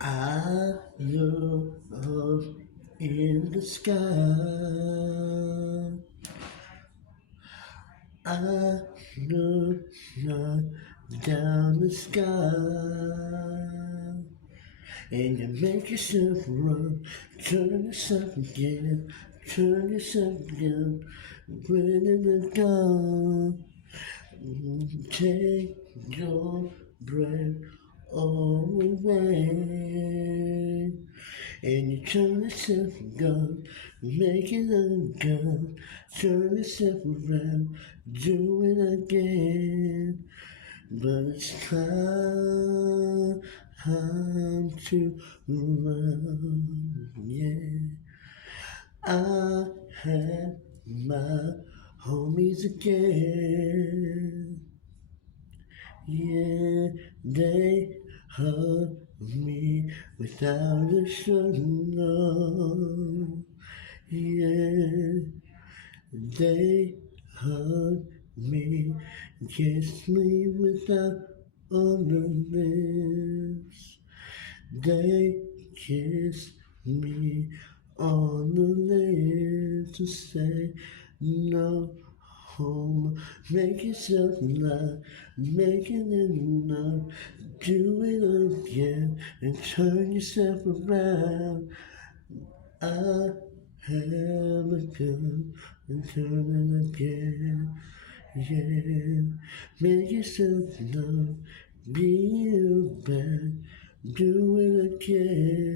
I look up in the sky. I look not down the sky. And you make yourself run, turn yourself again, turn yourself again, when the gun. Take your breath away. And you turn yourself around, make it a gun. Turn yourself around, do it again. But it's time to run, yeah. I had my homies again. Yeah, they hug me without a show. Yeah, they hug me, kiss me without ornaments. They kiss me on the lips to say no home. Make yourself alive, making it enough. Do it again and turn yourself around. I have a gun and turn it again. Yeah, make yourself known, be you back, do it again.